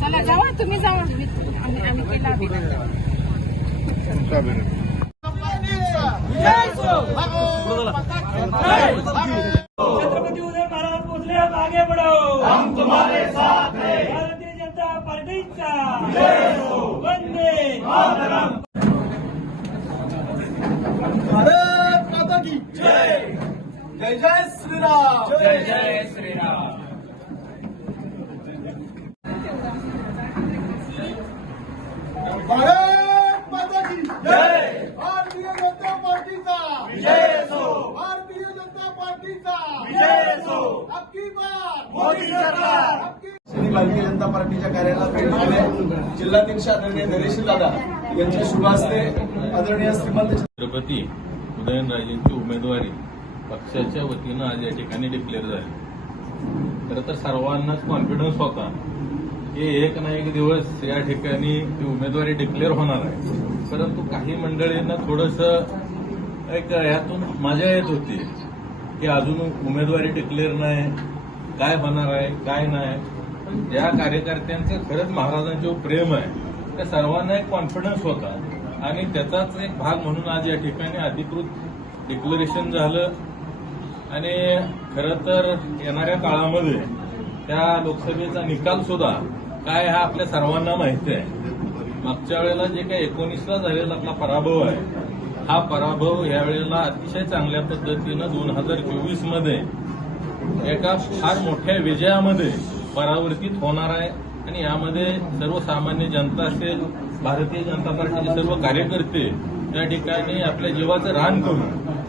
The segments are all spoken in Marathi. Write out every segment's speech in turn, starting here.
चला जावा तुम्ही जावा. मी- आम्ही आम्ही केला अभिनंदन छत्रपति उदय महाराज आगे बढ़ो हम तुम्हारे साथ हैं. भारतीय जनता पार्टीचा वंदे भारत माता की जय जय जय श्रीराम. जय जय श्रीराम. भारत माता की जय. भारतीय जनता पार्टीचा. विजय असो भारतीय जनता पार्टीचा. विजय असो अबकी बार मोदी सरकार. श्री भारतीय जनता पार्टीच्या कार्यालयात भेट दिली जिल्हाध्यक्ष आदरणीय नरेश दादा यांच्या शुभास्ते आदरणीय श्रीमंत छत्रपती उदयनराजेंची उमेदवारी पक्षाच्या वतीनं आज या ठिकाणी डिक्लेअर झाली. खरं तर सर्वांनाच कॉन्फिडन्स होता की एक ना एक दिवस या ठिकाणी ती उमेदवारी डिक्लेअर होणार आहे. परंतु काही मंडळींना थोडंसं एक यातून मजा येत होती की अजून उमेदवारी डिक्लेअर नाही काय होणार आहे काय नाही. पण ज्या कार्यकर्त्यांचं खरंच महाराजांच्यावर प्रेम आहे त्या सर्वांना एक कॉन्फिडन्स होता. आणि त्याचाच एक भाग म्हणून आज या ठिकाणी अधिकृत डिक्लेरेशन झालं. आणि खरं तर येणाऱ्या काळामध्ये त्या लोकसभेचा निकाल सुद्धा काय हा आपल्या सर्वांना माहिती आहे. मागच्या वेळेला जे काही एकोणीसला झालेला आपला पराभव आहे हा पराभव यावेळेला अतिशय चांगल्या पद्धतीनं दोन हजार चोवीसमध्ये एका फार मोठ्या विजयामध्ये परावर्तित होणार आहे. आणि यामध्ये सर्वसामान्य जनता असेल भारतीय जनता पार्टीचे सर्व कार्यकर्ते त्या ठिकाणी आपल्या जीवाचं रान करून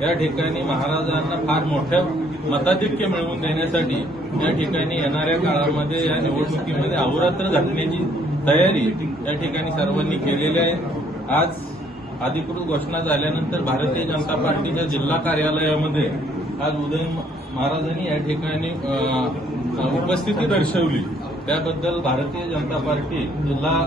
या ठिकाणी महाराजांना फार मोठ्या मताधिक्य मिळवून देण्यासाठी या ठिकाणी येणाऱ्या काळामध्ये या निवडणुकीमध्ये अहोरात्र घातण्याची तयारी या ठिकाणी सर्वांनी केलेली आहे. आज अधिकृत घोषणा झाल्यानंतर भारतीय जनता पार्टीच्या जिल्हा कार्यालयामध्ये आज उदय महाराजांनी या ठिकाणी उपस्थिती दर्शवली. त्याबद्दल भारतीय जनता पार्टी जिल्हा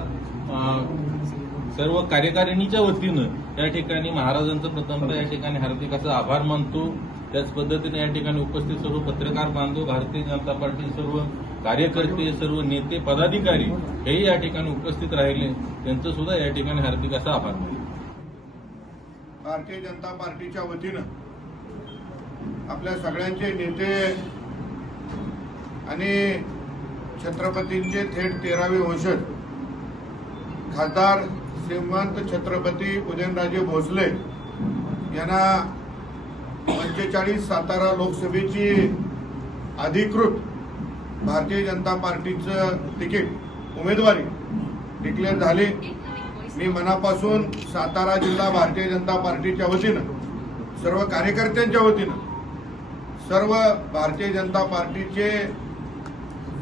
सर्व कार्यकारिणीच्या वतीनं या ठिकाणी महाराजांचं प्रथमतः या ठिकाणी हार्दिक असं आभार मानतो. त्याच पद्धतीने या ठिकाणी उपस्थित सर्व पत्रकार बांधव भारतीय जनता पार्टी सर्व कार्यकर्ते सर्व नेते पदाधिकारी हेही या ठिकाणी उपस्थित राहिले. त्यांचं सुद्धा या ठिकाणी हार्दिक असा आभार मानतो. भारतीय जनता पार्टीच्या वतीनं आपल्या सगळ्यांचे नेते आणि छत्रपतींचे थेट तेरावे वंशज खासदार श्रीमंत छत्रपती उदयनराजे भोसले यांना पंचेचाळीस सातारा लोकसभेची अधिकृत भारतीय जनता पार्टीचं तिकीट उमेदवारी डिक्लेअर झाली. मी मनापासून सातारा जिल्हा भारतीय जनता पार्टीच्या वतीनं सर्व कार्यकर्त्यांच्या वतीनं सर्व भारतीय जनता पार्टीचे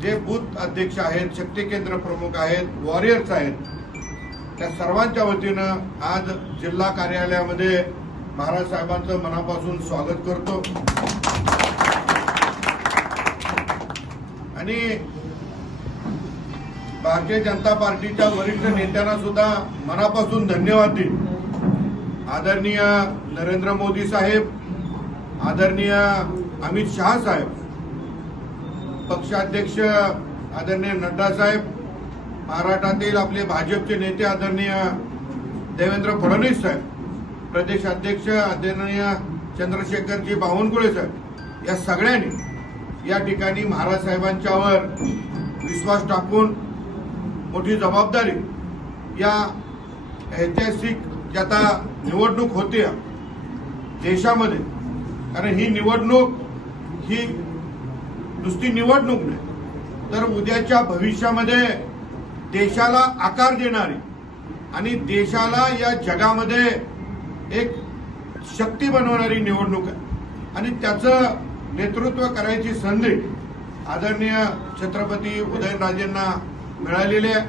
जे बूथ अध्यक्ष आहेत शक्ती केंद्र प्रमुख आहेत वॉरियर्स आहेत त्या सर्वांच्या वतीनं आज जिल्हा कार्यालयामध्ये महाराज साहेबांचं मनापासून स्वागत करतो. आणि भारतीय जनता पार्टीच्या वरिष्ठ नेत्यांना सुद्धा मनापासून धन्यवाद देईन. आदरणीय नरेंद्र मोदी साहेब आदरणीय अमित शहा साहेब पक्षाध्यक्ष आदरणीय नड्डा साहेब महाराष्ट्रातील आपले भाजपचे नेते आदरणीय देवेंद्र फडणवीस साहेब प्रदेशाध्यक्ष आदरणीय चंद्रशेखरजी बावनकुळे साहेब या सगळ्यांनी या ठिकाणी महाराज साहेबांच्यावर विश्वास टाकून मोठी जबाबदारी या ऐतिहासिक जी आता निवडणूक होते देशामध्ये कारण ही निवडणूक ही नुसती निवडणूक नाही तर उद्याच्या भविष्यामध्ये देशाला आकार देणारी आणि देशाला या जगामध्ये एक शक्ती बनवणारी निवडणूक आहे. आणि त्याचं नेतृत्व करायची संधी आदरणीय छत्रपती उदयनराजेंना मिळालेली आहे.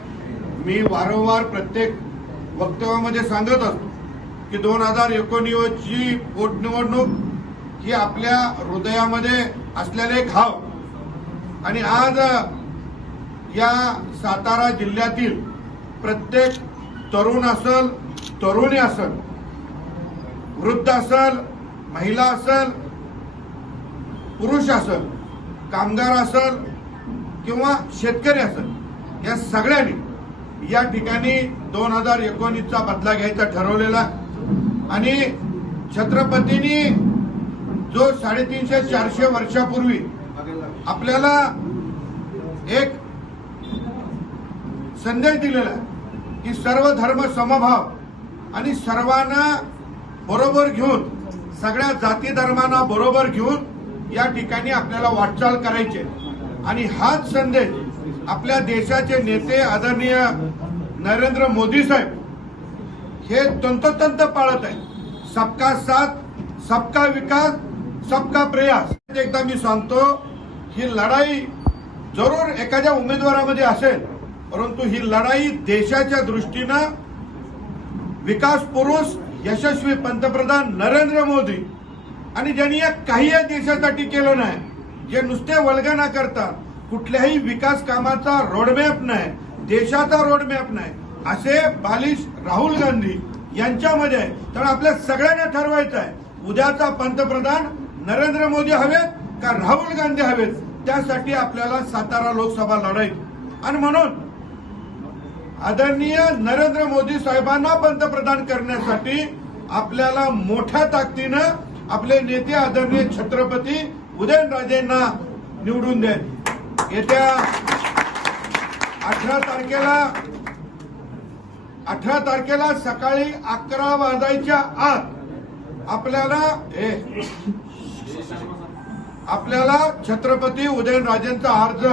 मी वारंवार प्रत्येक वक्तव्यामध्ये सांगत असतो की दोन हजार एकोणीसची पोटनिवडणूक ही आपल्या हृदयामध्ये असलेले घाव आणि आज या सातारा जिल्ह्यातील प्रत्येक तरुण असल तरुणी असल वृद्ध असल महिला असल पुरुष असल कामगार असल किंवा शेतकरी असल या सगळ्यांनी या ठिकाणी दोन हजार एकोणीसचा बदला घ्यायचा ठरवलेला आणि छत्रपतींनी जो साडेतीनशे चारशे वर्षापूर्वी आपल्याला एक संदेश दिलेला आहे की सर्व धर्म समभाव आणि सर्वांना बरोबर घेऊन सगळ्या जाती धर्मांना बरोबर घेऊन या ठिकाणी आपल्याला वाटचाल करायची आहे. आणि हाच संदेश आपल्या देशाचे नेते आदरणीय नरेंद्र मोदी साहेब हे तंतोतंत पाळत आहे सबका साथ सबका विकास सबका प्रयास एकदा मी सांगतो ही लढाई जरूर एखाद्या उमेदवारामध्ये असेल परंतु ही लढाई देशाच्या दृष्टीनं विकास पुरुष यशस्वी पंतप्रधान नरेंद्र मोदी आणि ज्यांनी या काही या देशासाठी केलं नाही जे नुसते वल्गना करतात कुठल्याही विकास कामाचा रोडमॅप नाही देशाचा रोडमॅप नाही असे बालिश राहुल गांधी यांच्यामध्ये आहे. तर आपल्या सगळ्यांना ठरवायचं आहे उद्याचा पंतप्रधान नरेंद्र मोदी हवेत का राहुल गांधी हवेत त्यासाठी आपल्याला सातारा लोकसभा लढायची आणि म्हणून आदरणीय नरेंद्र मोदी साहेबांना पंतप्रधान करण्यासाठी आपल्याला मोठ्या ताकदीनं आपले नेते आदरणीय छत्रपती उदयनराजेंना निवडून द्या. येत्या अठरा तारखेला अठरा तारखेला सकाळी अकरा वाजायच्या आत आपल्याला आपल्याला छत्रपती उदयनराजेंचा अर्ज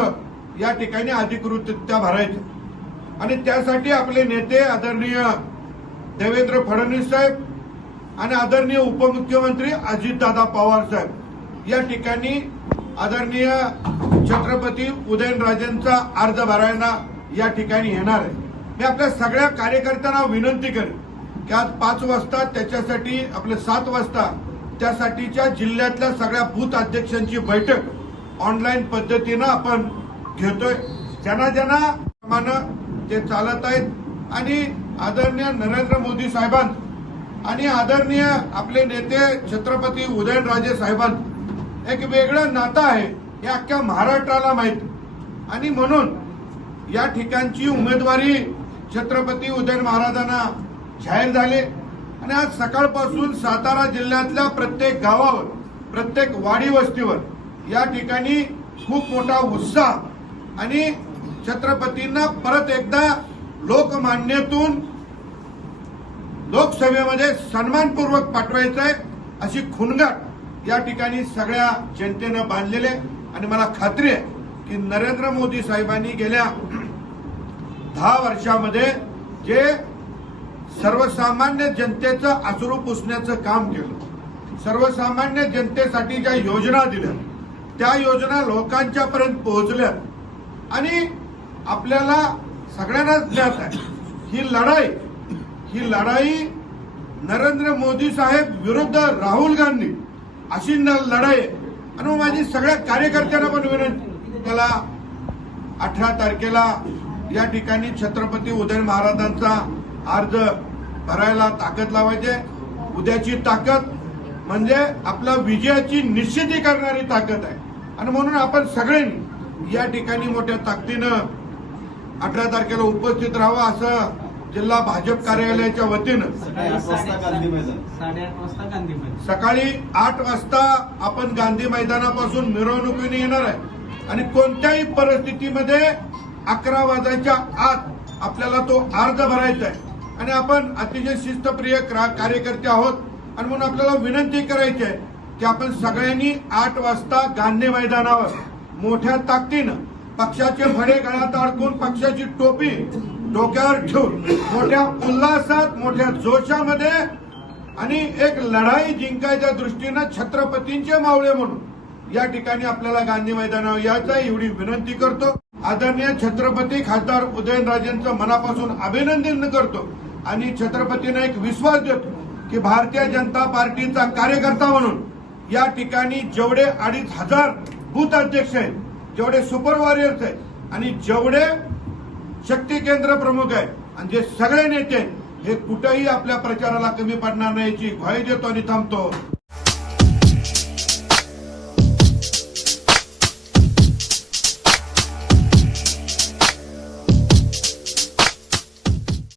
या ठिकाणी अधिकृतरित्या भरायचा. आणि त्यासाठी आपले नेते आदरणीय देवेंद्र फडणवीस साहेब आणि आदरणीय उपमुख्यमंत्री अजितदादा पवार साहेब. या ठिकाणी आदरणीय छत्रपती उदयनराजेंचा अर्ज भरायला या ठिकाणी येणार आहे. मी आपल्या सगळ्या कार्यकर्त्यांना विनंती करेन की आज पाच वाजता त्याच्यासाठी आपले सात वाजता त्यासाठीच्या जिल्ह्यातल्या सगळ्या बूथ अध्यक्षांची बैठक ऑनलाईन पद्धतीनं आपण घेतोय. ज्यांना ज्यांना प्रमाणे ते चालत आहेत आणि आदरणीय नरेंद्र मोदी साहेबांत आणि आदरणीय आपले नेते छत्रपती उदयनराजे साहेबांत एक वेगळं नातं आहे हे अख्ख्या महाराष्ट्राला माहीत. आणि म्हणून या ठिकाणची उमेदवारी छत्रपती उदयन महाराजांना जाहीर झाले. आणि आज सकाळपासून सातारा जिल्ह्यातल्या प्रत्येक गावावर प्रत्येक वाडी वस्तीवर या ठिकाणी खूप मोठा उत्साह आणि छत्रपतींना परत एकदा लोकमान्यतून लोकसभेमध्ये सन्मानपूर्वक पाठवायचं आहे अशी खुणगाट या ठिकाणी सगळ्या जनतेनं बांधलेले आणि मला खात्री आहे की नरेंद्र मोदी साहेबांनी गेल्या दहा वर्षामध्ये जे सर्वसामान्य जनतेचं आचरू पुसण्याचं काम केलं सर्वसामान्य जनतेसाठी ज्या योजना दिल्या त्या योजना लोकांच्या पर्यंत पोहोचल्या आणि आपल्याला सगळ्यांनाच ज्ञात आहे. ही लढाई ही लढाई नरेंद्र मोदी साहेब विरुद्ध राहुल गांधी अशी न- लढाई आणि माझी सगळ्या कार्यकर्त्यांना पण विनंती त्याला अठरा तारखेला या ठिकाणी छत्रपती उदय महाराजांचा अर्ज भरायला ताकद लावायचे उद्याची ताकद म्हणजे आपल्या विजयाची निश्चिती करणारी ताकद आहे. आणि म्हणून आपण सगळ्यांनी या ठिकाणी मोठ्या ताकदीनं अठरा तारखेला उपस्थित राहावं असं जिल्हा भाजप कार्यालयाच्या वतीनं सकाळी आठ वाजता आपण गांधी मैदानापासून मिरवणुकीने येणार आहे. आणि कोणत्याही परिस्थितीमध्ये अकरा वाजायच्या आत आपल्याला तो अर्ज भरायचा आहे. आणि आपण अतिशय शिस्तप्रिय क्रा- कार्यकर्ते आहोत. आणि म्हणून आपल्याला विनंती करायची आहे की आपण सगळ्यांनी आठ वाजता गांधी मैदानावर मोठ्या ताकदीनं पक्षाचे फडे गळ्यात अडकून पक्षाची टोपी डोक्यावर ठेवून मोठ्या उल्हासात मोठ्या जोशामध्ये आणि एक लढाई जिंकायच्या दृष्टीनं छत्रपतींचे मावळे म्हणून. या ठिकाणी आपल्याला गांधी मैदानावर यायचा एवढी विनंती करतो. आदरणीय छत्रपती खासदार उदयनराजेंचं मनापासून अभिनंदन करतो. आणि छत्रपतींना एक विश्वास देतो की भारतीय जनता पार्टीचा कार्यकर्ता म्हणून या ठिकाणी जेवढे अडीच हजार बूथ अध्यक्ष आहेत जेवढे सुपर वॉरियर्स आहेत आणि जेवढे शक्ती केंद्र प्रमुख आहेत आणि जे सगळे नेते आहेत, हे कुठेही आपल्या प्रचाराला कमी पडणार नाही याची ग्वाही देतो आणि थांबतो.